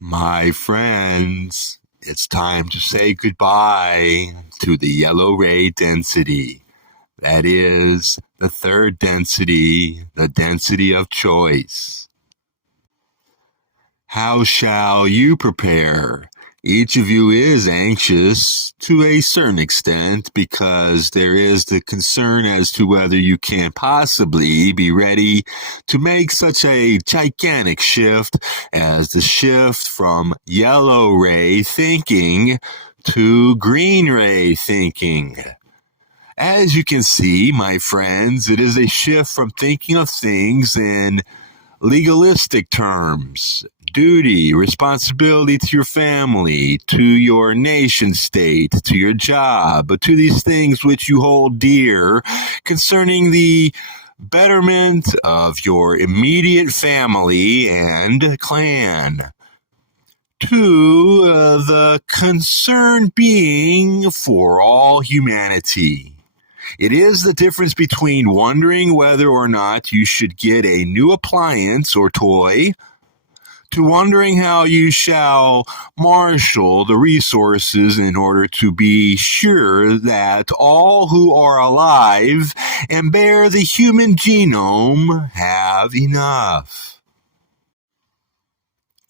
My friends, it's time to say goodbye to the yellow ray density. That is the third density, the density of choice. How shall you prepare? Each of you is anxious to a certain extent because there is the concern as to whether you can possibly be ready to make such a gigantic shift as the shift from yellow ray thinking to green ray thinking. As you can see, my friends, it is a shift from thinking of things in legalistic terms, duty, responsibility to your family, to your nation state, to your job, to these things which you hold dear concerning the betterment of your immediate family and clan. To the concern being for all humanity. It is the difference between wondering whether or not you should get a new appliance or toy, to wondering how you shall marshal the resources in order to be sure that all who are alive and bear the human genome have enough.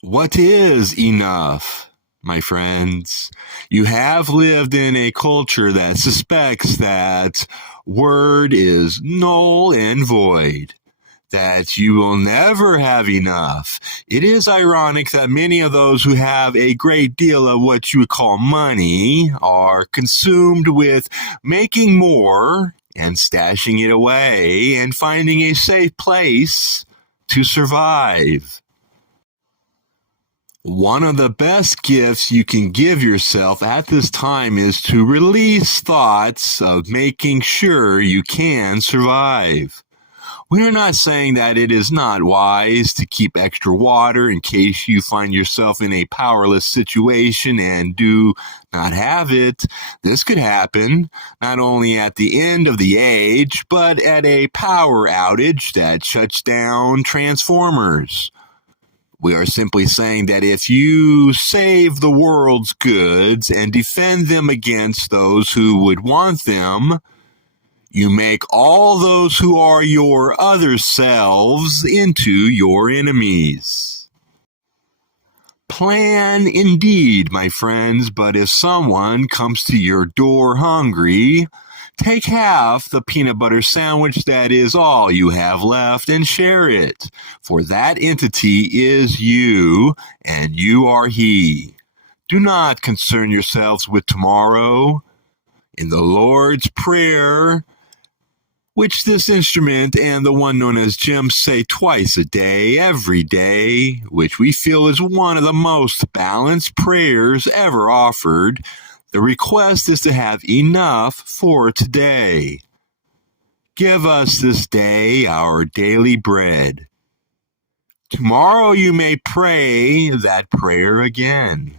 What is enough? My friends, you have lived in a culture that suspects that word is null and void, that you will never have enough. It is ironic that many of those who have a great deal of what you would call money are consumed with making more and stashing it away and finding a safe place to survive. One of the best gifts you can give yourself at this time is to release thoughts of making sure you can survive. We are not saying that it is not wise to keep extra water in case you find yourself in a powerless situation and do not have it. This could happen not only at the end of the age, but at a power outage that shuts down transformers. We are simply saying that if you save the world's goods and defend them against those who would want them, you make all those who are your other selves into your enemies. Plan indeed, my friends, but if someone comes to your door hungry, take half the peanut butter sandwich that is all you have left and share it, for that entity is you, and you are he. Do not concern yourselves with tomorrow. In the Lord's Prayer, which this instrument and the one known as Jim say twice a day, every day, which we feel is one of the most balanced prayers ever offered, the request is to have enough for today. Give us this day our daily bread. Tomorrow you may pray that prayer again.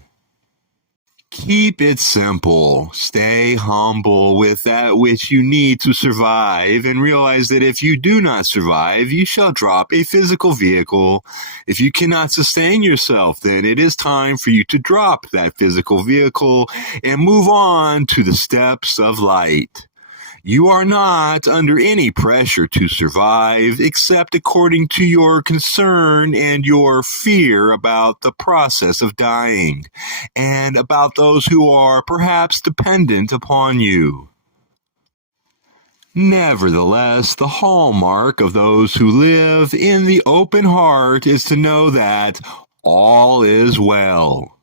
Keep it simple. Stay humble with that which you need to survive, and realize that if you do not survive, you shall drop a physical vehicle. If you cannot sustain yourself, then it is time for you to drop that physical vehicle and move on to the steps of light. You are not under any pressure to survive except according to your concern and your fear about the process of dying, and about those who are perhaps dependent upon you. Nevertheless, the hallmark of those who live in the open heart is to know that all is well.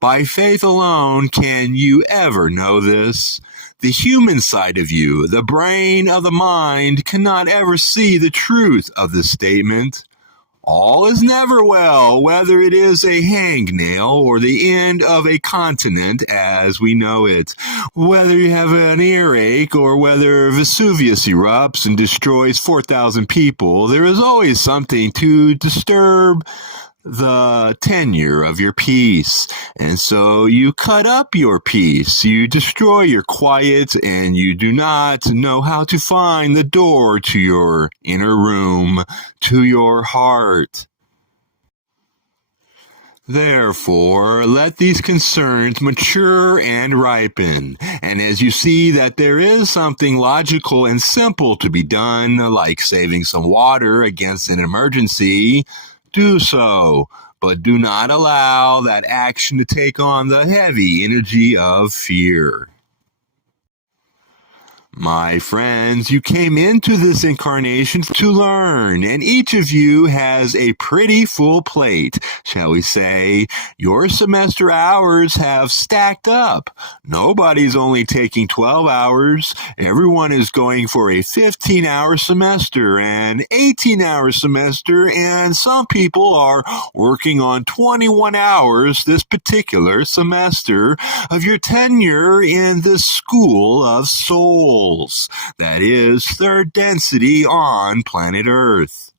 By faith alone can you ever know this. The human side of you, the brain of the mind, cannot ever see the truth of this statement. All is never well, whether it is a hangnail or the end of a continent as we know it, whether you have an earache or whether Vesuvius erupts and destroys 4,000 people. There is always something to disturb the tenure of your peace. And so you cut up your peace, you destroy your quiet, and you do not know how to find the door to your inner room, to your heart. Therefore, let these concerns mature and ripen, and as you see that there is something logical and simple to be done, like saving some water against an emergency, do so, but do not allow that action to take on the heavy energy of fear. My friends, you came into this incarnation to learn, and each of you has a pretty full plate, shall we say. Your semester hours have stacked up. Nobody's only taking 12 hours. Everyone is going for a 15-hour semester, an 18-hour semester, and some people are working on 21 hours this particular semester of your tenure in this school of souls. That is, third density on planet Earth.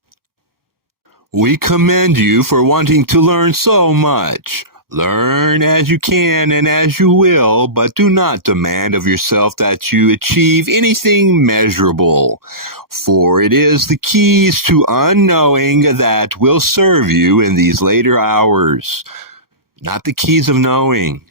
We commend you for wanting to learn so much. Learn as you can and as you will, but do not demand of yourself that you achieve anything measurable, for it is the keys to unknowing that will serve you in these later hours, not the keys of knowing.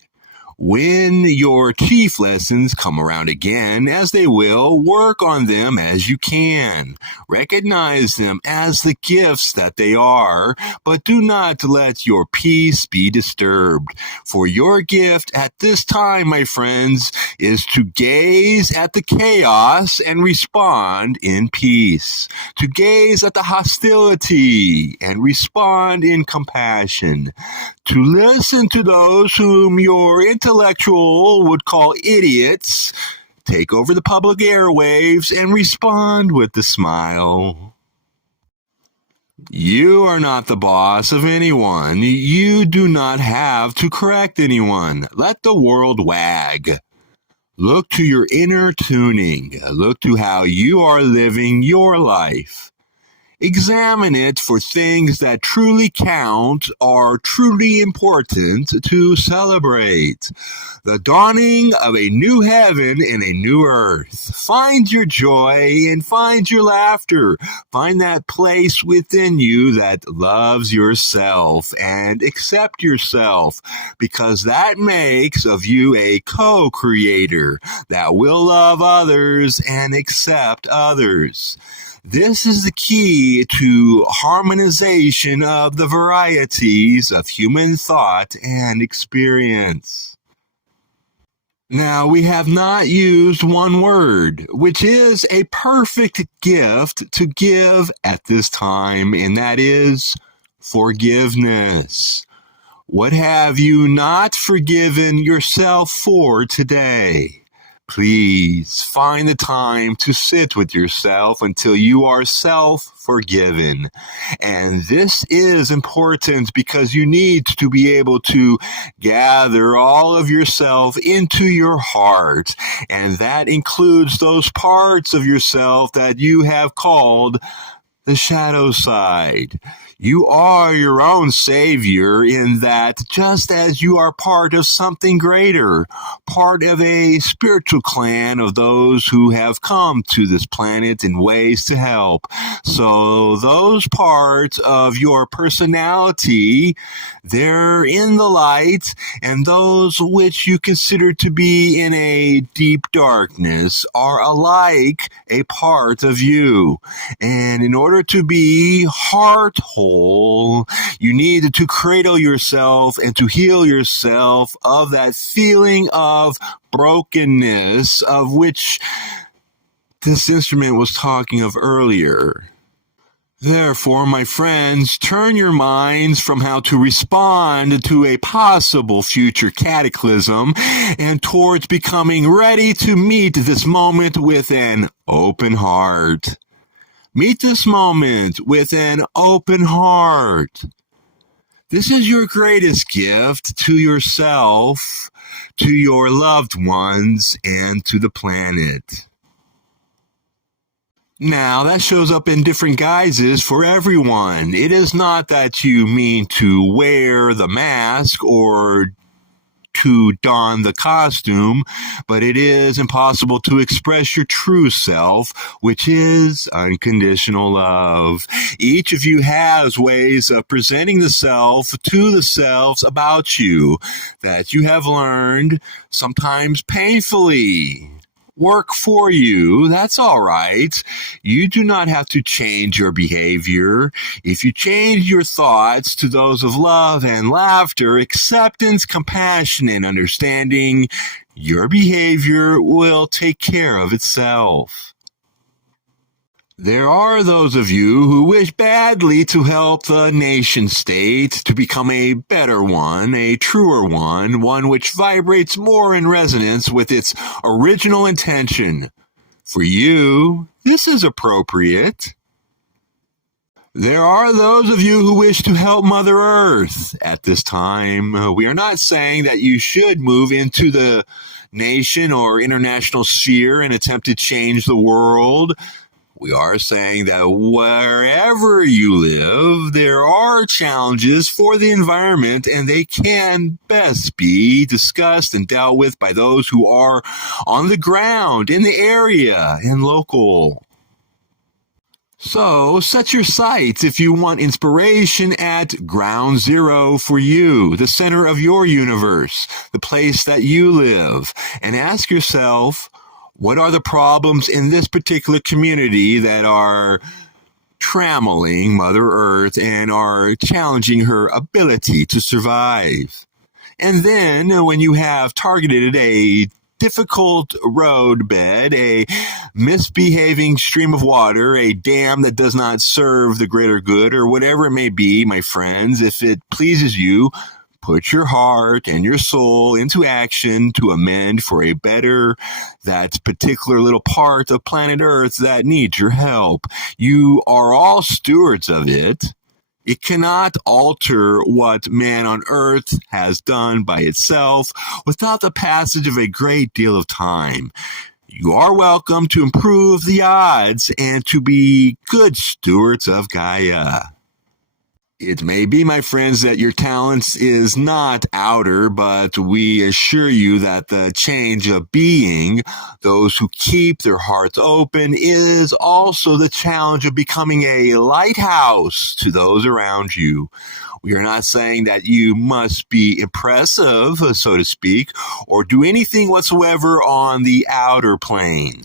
When your chief lessons come around again, as they will, work on them as you can. Recognize them as the gifts that they are, but do not let your peace be disturbed. For your gift at this time, my friends, is to gaze at the chaos and respond in peace. To gaze at the hostility and respond in compassion. To listen to those whom your intellectual would call idiots, take over the public airwaves and respond with a smile. You are not the boss of anyone. You do not have to correct anyone. Let the world wag. Look to your inner tuning. Look to how you are living your life. Examine it for things that truly count, are truly important to celebrate. The dawning of a new heaven and a new earth. Find your joy and find your laughter. Find that place within you that loves yourself and accept yourself, because that makes of you a co-creator that will love others and accept others. This is the key to harmonization of the varieties of human thought and experience. Now, we have not used one word, which is a perfect gift to give at this time, and that is forgiveness. What have you not forgiven yourself for today? Please find the time to sit with yourself until you are self-forgiven. And this is important because you need to be able to gather all of yourself into your heart. And that includes those parts of yourself that you have called the shadow side. You are your own savior in that just as you are part of something greater, part of a spiritual clan of those who have come to this planet in ways to help. So those parts of your personality, they're in the light, and those which you consider to be in a deep darkness are alike a part of you. And in order to be heart whole, you need to cradle yourself and to heal yourself of that feeling of brokenness of which this instrument was talking of earlier. Therefore, my friends, turn your minds from how to respond to a possible future cataclysm and towards becoming ready to meet this moment with an open heart. Meet this moment with an open heart. This is your greatest gift to yourself, to your loved ones, and to the planet. Now, that shows up in different guises for everyone. It is not that you mean to wear the mask or to don the costume, but it is impossible to express your true self, which is unconditional love. Each of you has ways of presenting the self to the selves about you that you have learned, sometimes painfully. Work for you, that's all right. You do not have to change your behavior. If you change your thoughts to those of love and laughter, acceptance, compassion, and understanding, your behavior will take care of itself. There are those of you who wish badly to help the nation-state to become a better one, a truer one which vibrates more in resonance with its original intention. For you, this is appropriate. There are those of you who wish to help Mother Earth at this time. We are not saying that you should move into the nation or international sphere and attempt to change the world. We are saying that wherever you live, there are challenges for the environment, and they can best be discussed and dealt with by those who are on the ground, in the area, and local. So, set your sights if you want inspiration at ground zero for you, the center of your universe, the place that you live, and ask yourself, what are the problems in this particular community that are trammeling Mother Earth and are challenging her ability to survive? And then, when you have targeted a difficult roadbed, a misbehaving stream of water, a dam that does not serve the greater good, or whatever it may be, my friends, if it pleases you, put your heart and your soul into action to amend for a better, that particular little part of planet Earth that needs your help. You are all stewards of it. It cannot alter what man on earth has done by itself without the passage of a great deal of time. You are welcome to improve the odds and to be good stewards of Gaia. It may be, my friends, that your talents is not outer, but we assure you that the change of being, those who keep their hearts open, is also the challenge of becoming a lighthouse to those around you. We are not saying that you must be impressive, so to speak, or do anything whatsoever on the outer plane.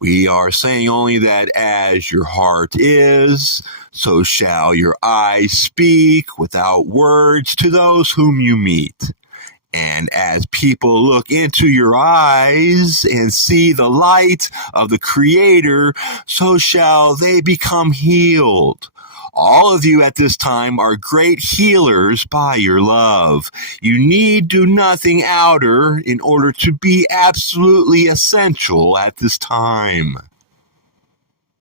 We are saying only that as your heart is, so shall your eyes speak without words to those whom you meet. And as people look into your eyes and see the light of the Creator, so shall they become healed. All of you at this time are great healers by your love. You need do nothing outer in order to be absolutely essential at this time.